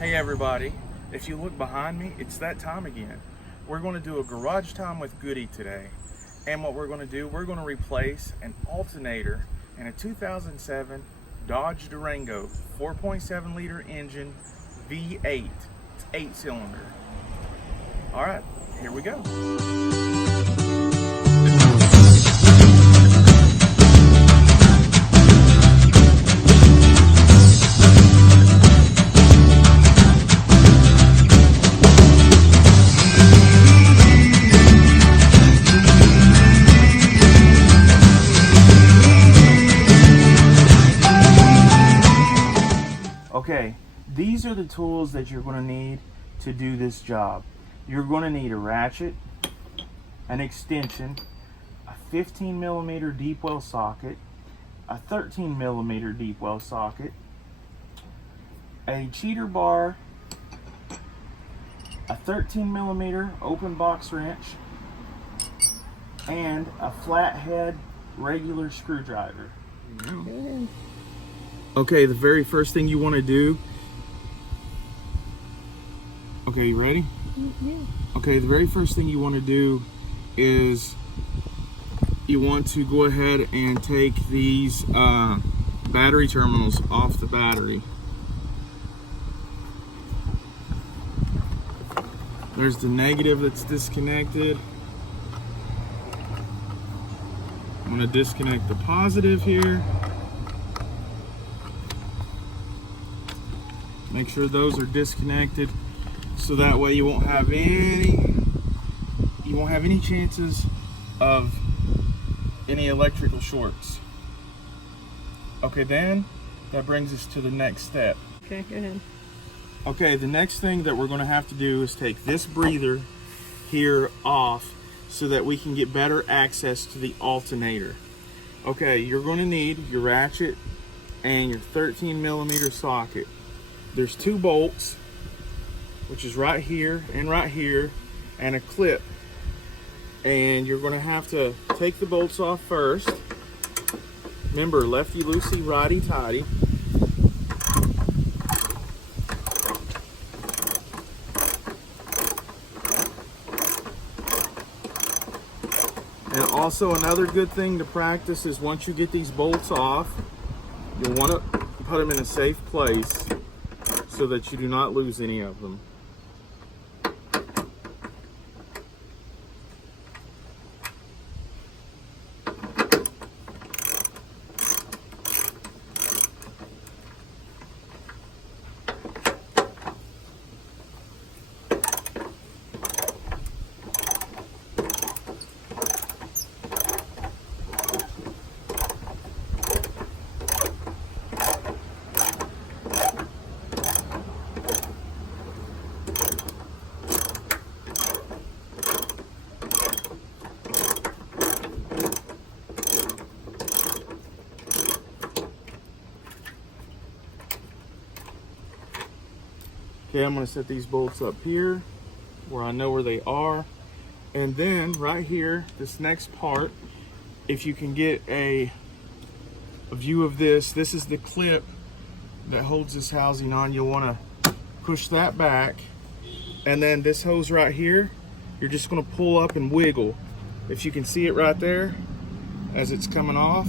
Hey everybody, if you look behind me, it's that time again. We're going to do a garage time with Goody today. And what we're going to do, we're going to replace an alternator in a 2007 Dodge Durango 4.7 liter engine V8. It's 8-cylinder. All right, here we go. Okay, these are the tools that you're going to need to do this job. You're going to need a ratchet, an extension, a 15mm deep well socket, a 13mm deep well socket, a cheater bar, a 13mm open box wrench, and a flathead regular screwdriver. Okay, the very first thing you want to do. Okay, you ready? Yeah. Okay, the very first thing you want to do is you want to go ahead and take these battery terminals off the battery. There's the negative that's disconnected. I'm going to disconnect the positive here. Make sure those are disconnected so that way you won't have any chances of any electrical shorts. Okay, then that brings us to the next step. Okay, go ahead. Okay, the next thing that we're going to have to do is take this breather here off so that we can get better access to the alternator. Okay, you're going to need your ratchet and your 13mm socket. There's 2 bolts, which is right here, and a clip. And you're going to have to take the bolts off first. Remember, lefty loosey, righty tighty. And also another good thing to practice is once you get these bolts off, you'll want to put them in a safe place so that you do not lose any of them. Okay, I'm going to set these bolts up here where I know where they are. And then right here, this next part, if you can get a view of this, this is the clip that holds this housing on. You'll want to push that back. And then this hose right here, you're just going to pull up and wiggle. If you can see it right there, as it's coming off,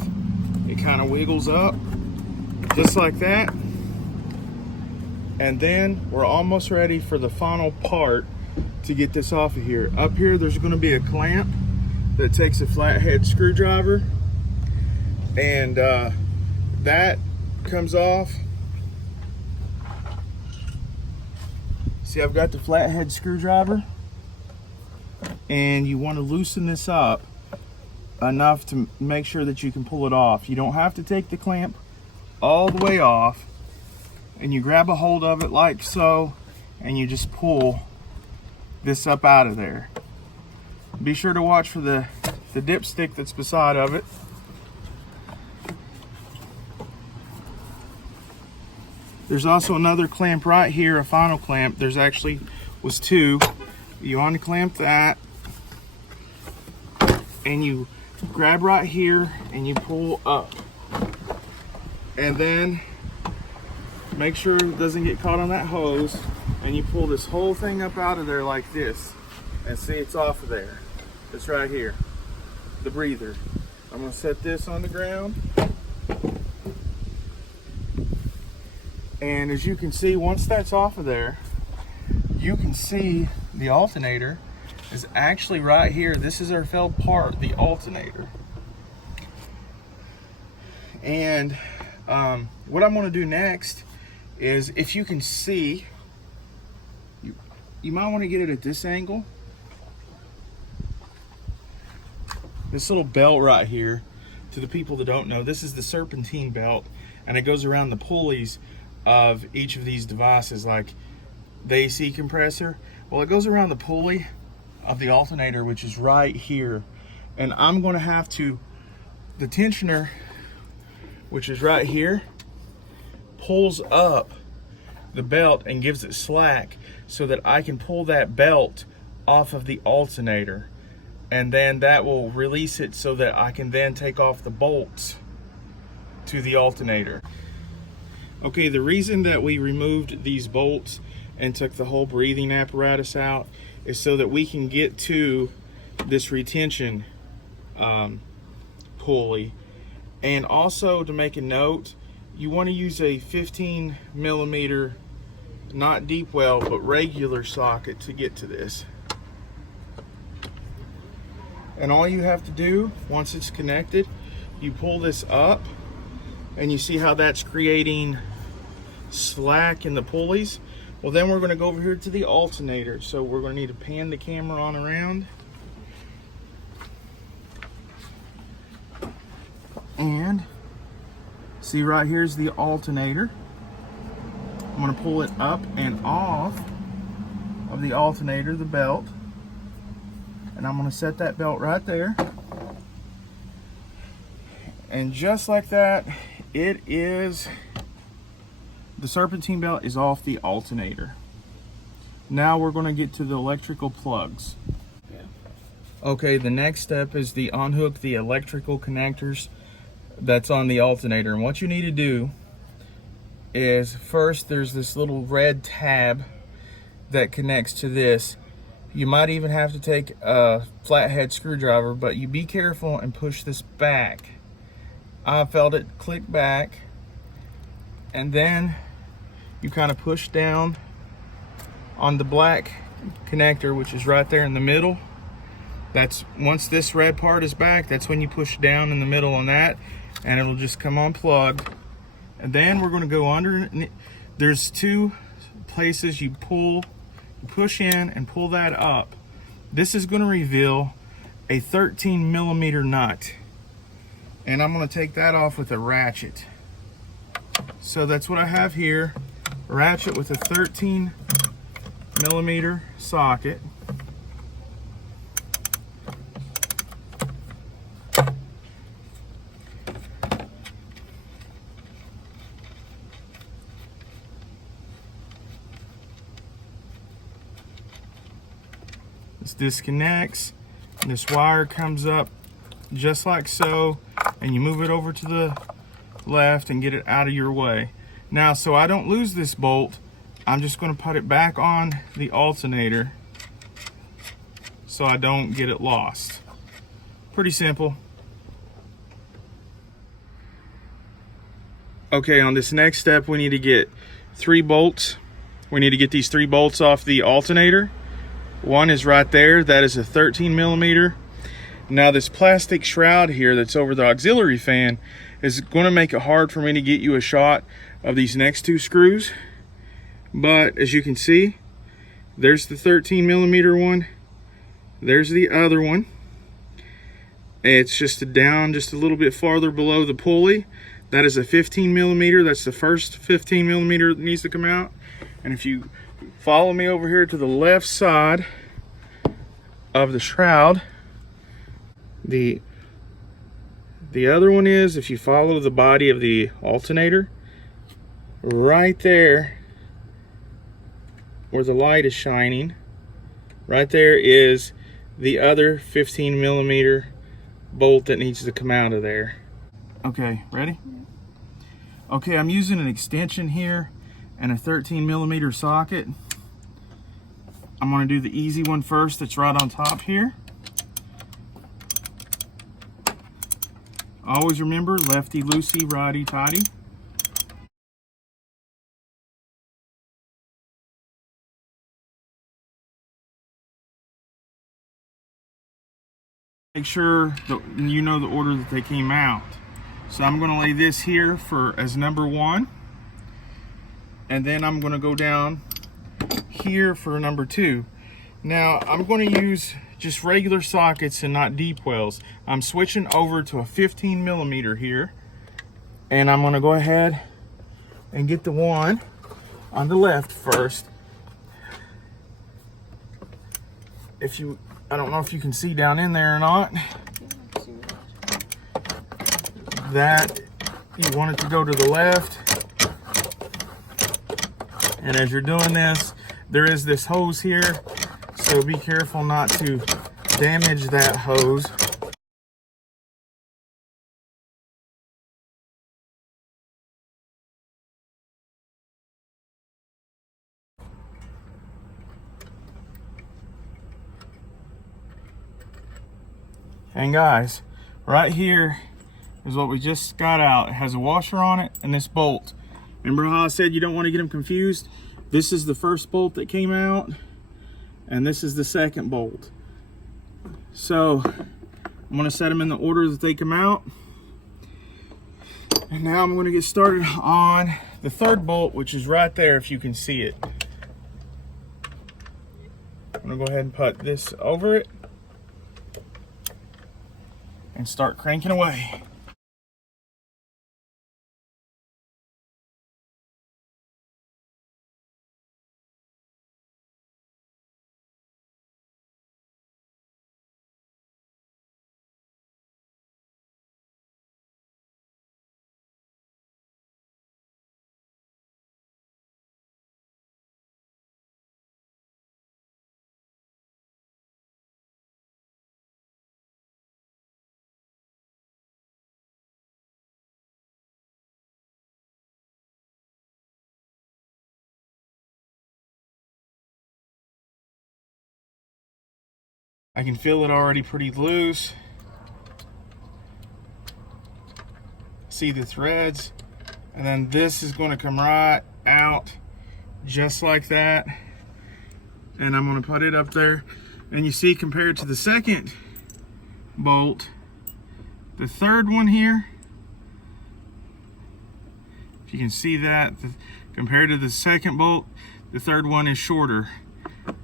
it kind of wiggles up, just like that. And then we're almost ready for the final part to get this off of here. Up here, there's going to be a clamp that takes a flathead screwdriver, and that comes off. See, I've got the flathead screwdriver, and you want to loosen this up enough to make sure that you can pull it off. You don't have to take the clamp all the way off. And you grab a hold of it like so, and you just pull this up out of there. Be sure to watch for the dipstick that's beside of it. There's also another clamp right here, a final clamp. There's actually was 2. You unclamp that, and you grab right here and you pull up. And then make sure it doesn't get caught on that hose, and you pull this whole thing up out of there like this, and see it's off of there. It's right here, the breather. I'm gonna set this on the ground. And as you can see, once that's off of there, you can see the alternator is actually right here. This is our failed part, the alternator. And what I'm gonna do next is, if you can see, you might wanna get it at this angle. This little belt right here, to the people that don't know, this is the Serpentine belt, and it goes around the pulleys of each of these devices, like the AC compressor. Well, it goes around the pulley of the alternator, which is right here. And I'm going to have to, the tensioner, which is right here, pulls up the belt and gives it slack so that I can pull that belt off of the alternator. And then that will release it so that I can then take off the bolts to the alternator. Okay, the reason that we removed these bolts and took the whole breathing apparatus out is so that we can get to this retention pulley. And also, to make a note, you want to use a 15 millimeter, not deep well, but regular socket to get to this. And all you have to do, once it's connected, you pull this up, and you see how that's creating slack in the pulleys. Well, then we're going to go over here to the alternator. So we're going to need to pan the camera on around. And see, right here's the alternator. I'm going to pull it up and off of the alternator, the belt. And I'm going to set that belt right there. And just like that, it is, the Serpentine belt is off the alternator. Now we're going to get to the electrical plugs. Okay, the next step is to unhook the electrical connectors that's on the alternator. And what you need to do is, first, there's this little red tab that connects to this. You might even have to take a flathead screwdriver, but you be careful and push this back. I felt it click back, and then you kind of push down on the black connector, which is right there in the middle. That's, once this red part is back, that's when you push down in the middle on that, and it'll just come unplugged. And then we're going to go under. There's two places you pull, you push in and pull that up. This is going to reveal a 13 millimeter nut, and I'm going to take that off with a ratchet. So that's what I have here, a ratchet with a 13 millimeter socket. This disconnects, and this wire comes up just like so, and you move it over to the left and get it out of your way. Now, so I don't lose this bolt, I'm just going to put it back on the alternator so I don't get it lost. Pretty simple. Okay, on this next step, we need to get 3 bolts. We need to get these 3 bolts off the alternator. One is right there, that is a 13 millimeter. Now this plastic shroud here that's over the auxiliary fan is going to make it hard for me to get you a shot of these next 2 screws. But as you can see, there's the 13 millimeter one, there's the other one. It's just down just a little bit farther below the pulley. That is a 15 millimeter, that's the first 15 millimeter that needs to come out. And if you follow me over here to the left side of the shroud, the other one is, if you follow the body of the alternator, right there where the light is shining, right there is the other 15 millimeter bolt that needs to come out of there. Okay, ready? Okay, I'm using an extension here. and a 13mm socket. I'm going to do the easy one first that's right on top here. Always remember, lefty loosey, righty tighty. Make sure that you know the order that they came out. So I'm going to lay this here for as number 1, and then I'm going to go down here for number 2. Now I'm going to use just regular sockets and not deep wells. I'm switching over to a 15mm here, and I'm going to go ahead and get the one on the left first. I don't know if you can see down in there or not, that you want it to go to the left. And as you're doing this, there is this hose here, so be careful not to damage that hose. And guys, right here is what we just got out. It has a washer on it and this bolt. Remember how I said you don't want to get them confused? This is the first bolt that came out, and this is the second bolt. So I'm going to set them in the order that they come out. And now I'm going to get started on the third bolt, which is right there if you can see it. I'm going to go ahead and put this over it and start cranking away. I can feel it already pretty loose. See the threads, and then this is going to come right out just like that, and I'm going to put it up there. And you see, compared to the second bolt, the third one here, if you can see that, compared to the second bolt, the third one is shorter.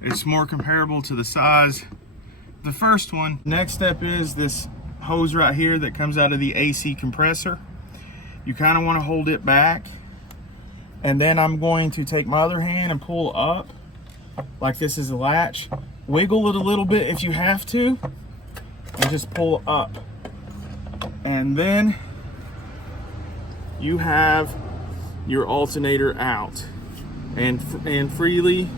It's more comparable to the size of the first one. Next step is this hose right here that comes out of the AC compressor. You kind of want to hold it back, and then I'm going to take my other hand and pull up like this is a latch. Wiggle it a little bit if you have to, and just pull up, and then you have your alternator out and freely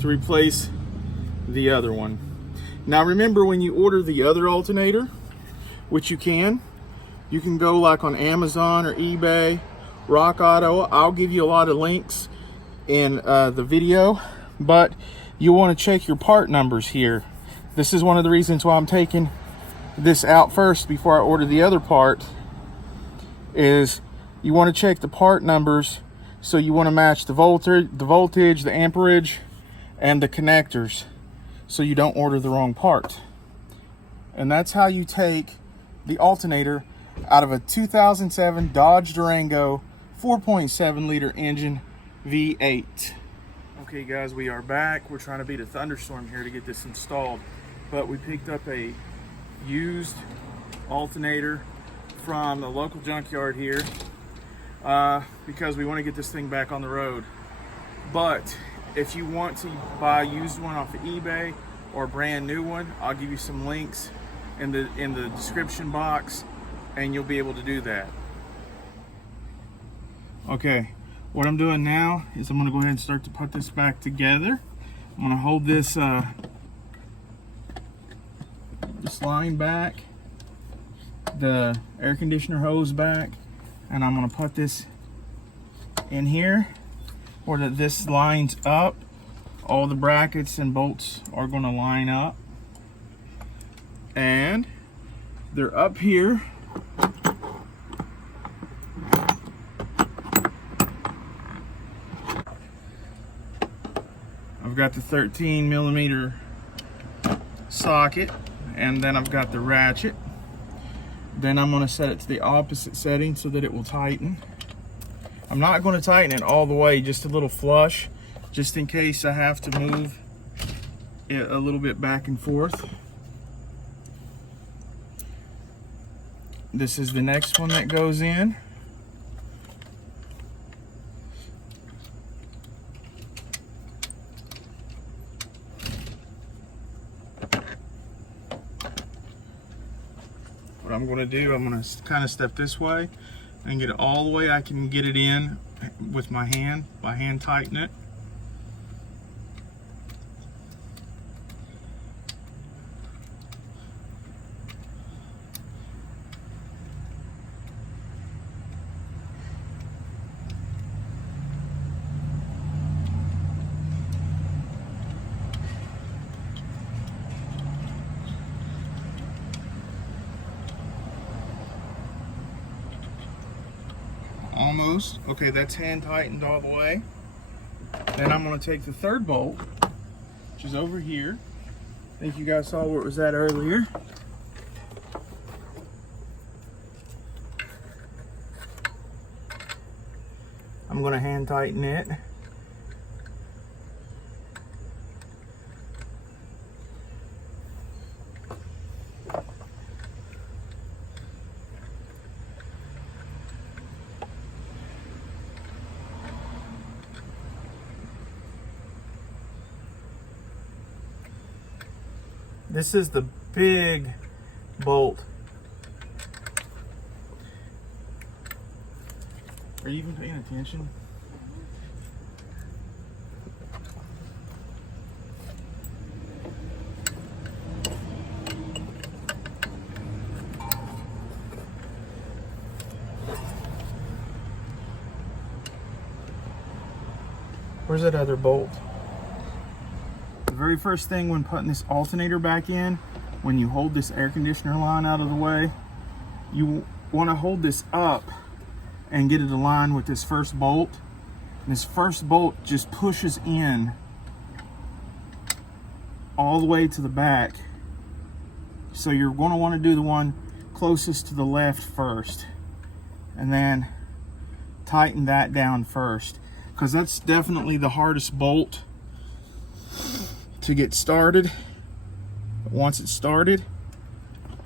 to replace the other one. Now remember, when you order the other alternator, which you can go like on Amazon or eBay, Rock Auto. I'll give you a lot of links in the video, but you want to check your part numbers here. This is one of the reasons why I'm taking this out first before I order the other part, is you want to check the part numbers. So you want to match the voltage, the amperage, and the connectors, so you don't order the wrong part. And that's how you take the alternator out of a 2007 Dodge Durango 4.7 liter engine V8. Okay guys, we are back. We're trying to beat a thunderstorm here to get this installed, but we picked up a used alternator from the local junkyard here because we want to get this thing back on the road. But if you want to buy a used one off of eBay or a brand new one, I'll give you some links in the description box, and you'll be able to do that. Okay, what I'm doing now is I'm going to go ahead and start to put this back together. I'm going to hold this line back, the air conditioner hose back, and I'm going to put this in here where this lines up. All the brackets and bolts are going to line up, and they're up here. I've got the 13mm socket, and then I've got the ratchet. Then I'm going to set it to the opposite setting so that it will tighten. I'm not going to tighten it all the way, just a little flush, just in case I have to move it a little bit back and forth. This is the next one that goes in. What I'm going to do, I'm going to kind of step this way and get it all the way I can get it in with my hand, tighten it. Almost. Okay, that's hand tightened all the way. Then I'm going to take the third bolt, which is over here. I think you guys saw where it was at earlier. I'm going to hand tighten it. This is the big bolt. Are you even paying attention? Where's that other bolt? The very first thing when putting this alternator back in, when you hold this air conditioner line out of the way, you want to hold this up and get it aligned with this first bolt. And this first bolt just pushes in all the way to the back. So you're going to want to do the one closest to the left first, and then tighten that down first, because that's definitely the hardest bolt to get started. But once it's started,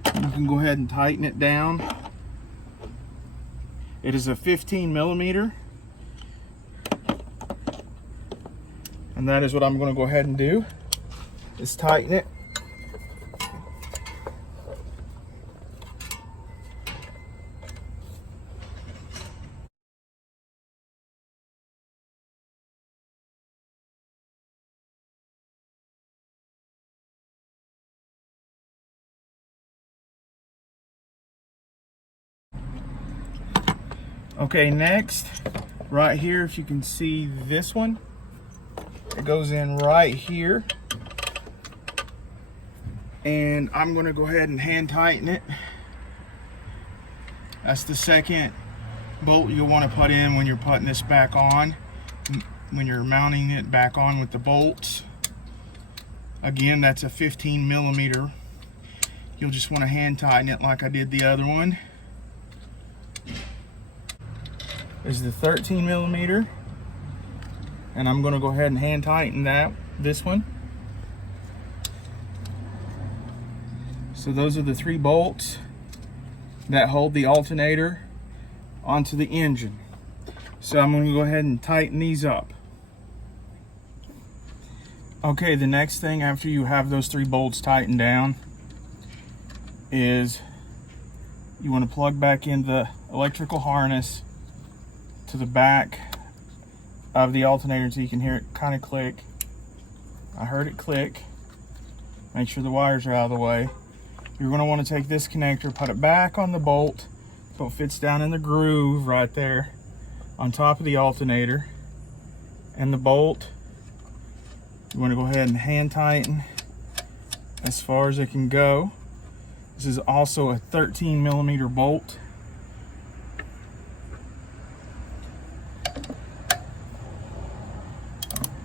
you can go ahead and tighten it down. It is a 15mm, and that is what I'm going to go ahead and do, is tighten it. Okay, next, right here, if you can see this one, it goes in right here. And I'm going to go ahead and hand tighten it. That's the second bolt you'll want to put in when you're putting this back on, when you're mounting it back on with the bolts. Again, that's a 15mm. You'll just want to hand tighten it like I did the other one. Is the 13mm, and I'm going to go ahead and hand tighten this one. So those are the 3 bolts that hold the alternator onto the engine. So I'm going to go ahead and tighten these up. Okay, the next thing after you have those 3 bolts tightened down is you want to plug back in the electrical harness to the back of the alternator so you can hear it kind of click. I heard it click. Make sure the wires are out of the way. You're going to want to take this connector, put it back on the bolt so it fits down in the groove right there. on top of the alternator, and the bolt, you want to go ahead and hand tighten as far as it can go. This is also a 13mm bolt.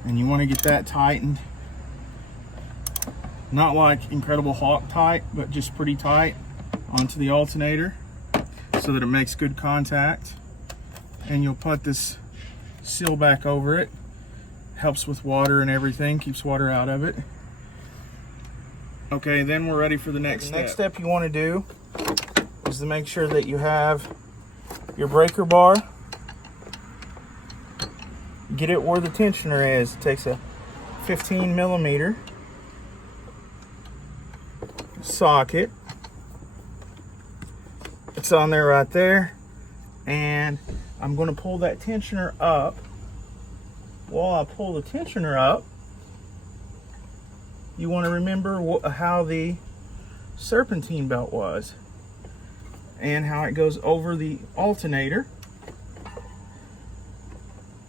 And you want to get that tightened, not like Incredible Hulk tight, but just pretty tight onto the alternator so that it makes good contact. And you'll put this seal back over it. Helps with water and everything, keeps water out of it. Okay, then we're ready for the next step. The next step you want to do is to make sure that you have your breaker bar. Get it where the tensioner is. It takes a 15mm socket. It's on there right there. And I'm going to pull that tensioner up. While I pull the tensioner up, you want to remember how the serpentine belt was and how it goes over the alternator.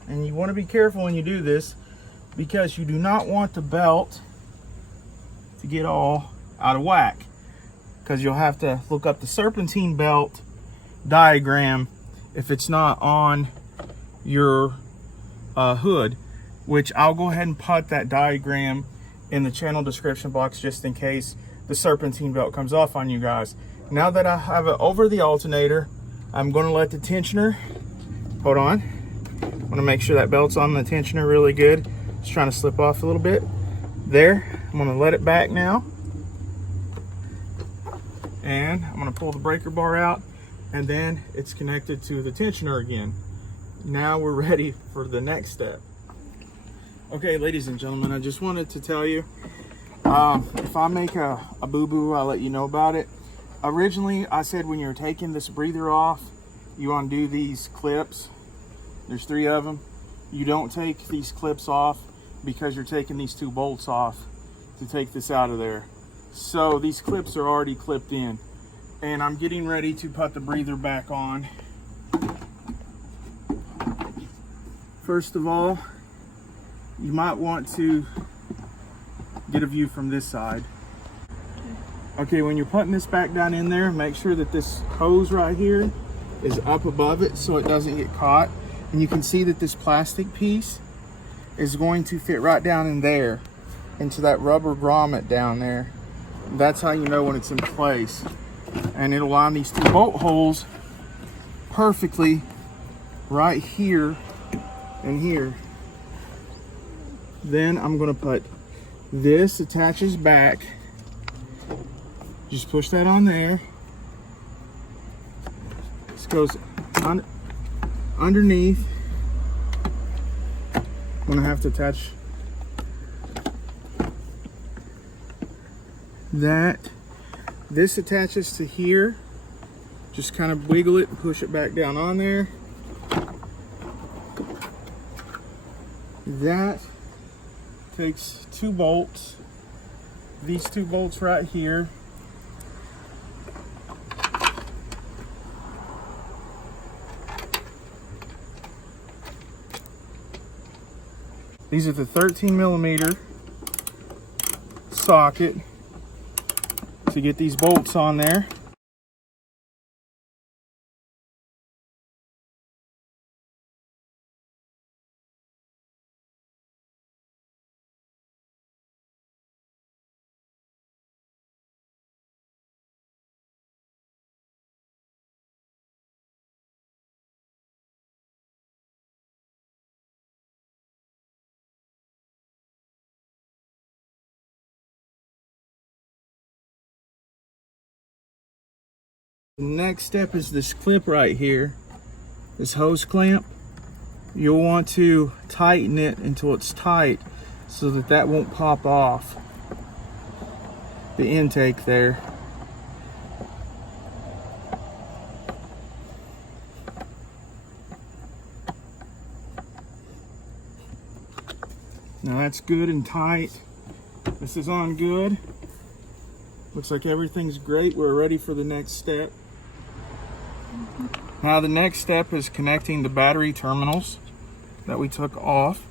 And you want to be careful when you do this, because you do not want the belt to get all out of whack, because you'll have to look up the serpentine belt diagram if it's not on your hood, which I'll go ahead and put that diagram in the channel description box just in case the serpentine belt comes off on you guys. Now that I have it over the alternator, I'm going to let the tensioner, hold on, I want to make sure that belt's on the tensioner really good. It's trying to slip off a little bit. There, I'm going to let it back now. And I'm going to pull the breaker bar out, and then it's connected to the tensioner again. Now we're ready for the next step. Okay, ladies and gentlemen, I just wanted to tell you, if I make a boo-boo, I'll let you know about it. Originally, I said when you're taking this breather off, you undo these clips. There's 3 of them. You don't take these clips off because you're taking these 2 bolts off to take this out of there. So these clips are already clipped in. And I'm getting ready to put the breather back on. First of all, you might want to get a view from this side. Okay, when you're putting this back down in there, make sure that this hose right here is up above it so it doesn't get caught. And you can see that this plastic piece is going to fit right down in there, into that rubber grommet down there. That's how you know when it's in place. And it'll line these 2 bolt holes perfectly right here and here. Then I'm going to put this, attaches back. Just push that on there. This goes underneath. I'm going to have to attach that. This attaches to here. Just kind of wiggle it and push it back down on there. That takes 2 bolts. These 2 bolts right here. These are the 13mm socket to get these bolts on there. The next step is this clip right here, this hose clamp. You'll want to tighten it until it's tight so that that won't pop off the intake there. Now that's good and tight. This is on good. Looks like everything's great. We're ready for the next step. Now the next step is connecting the battery terminals that we took off.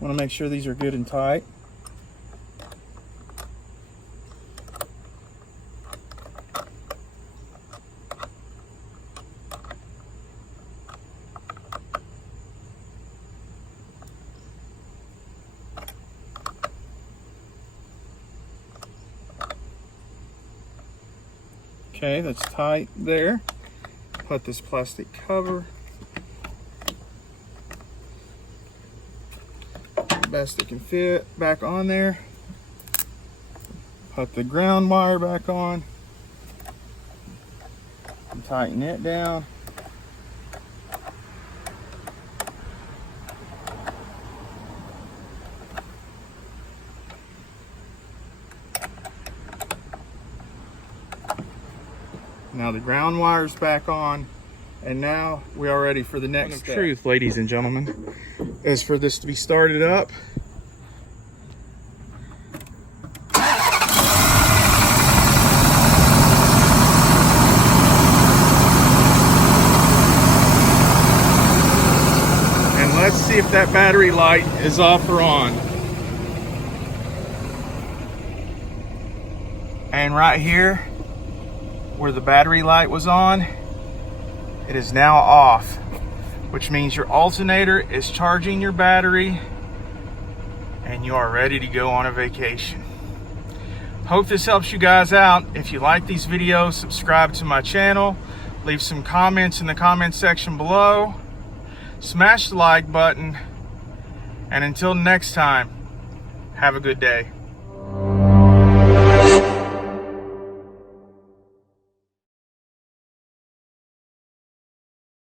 Want to make sure these are good and tight. Okay, that's tight there. Put this plastic cover best it can fit back on there. Put the ground wire back on and tighten it down. Now the ground wire's back on, and now we are ready for the next step. Truth, ladies and gentlemen, is for this to be started up. And let's see if that battery light is off or on. And right here, where the battery light was on, it is now off, which means your alternator is charging your battery and you are ready to go on a vacation. Hope this helps you guys out. If you like these videos, subscribe to my channel, leave some comments in the comment section below, smash the like button, and until next time, have a good day.